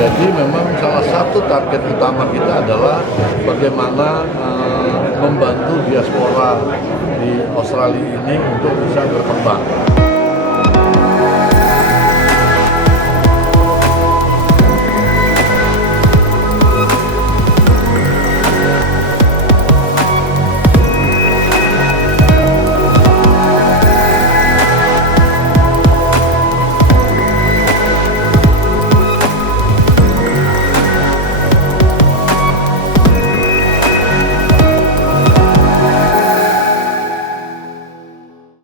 Jadi memang salah satu target utama kita adalah bagaimana membantu diaspora di Australia ini untuk bisa berkembang.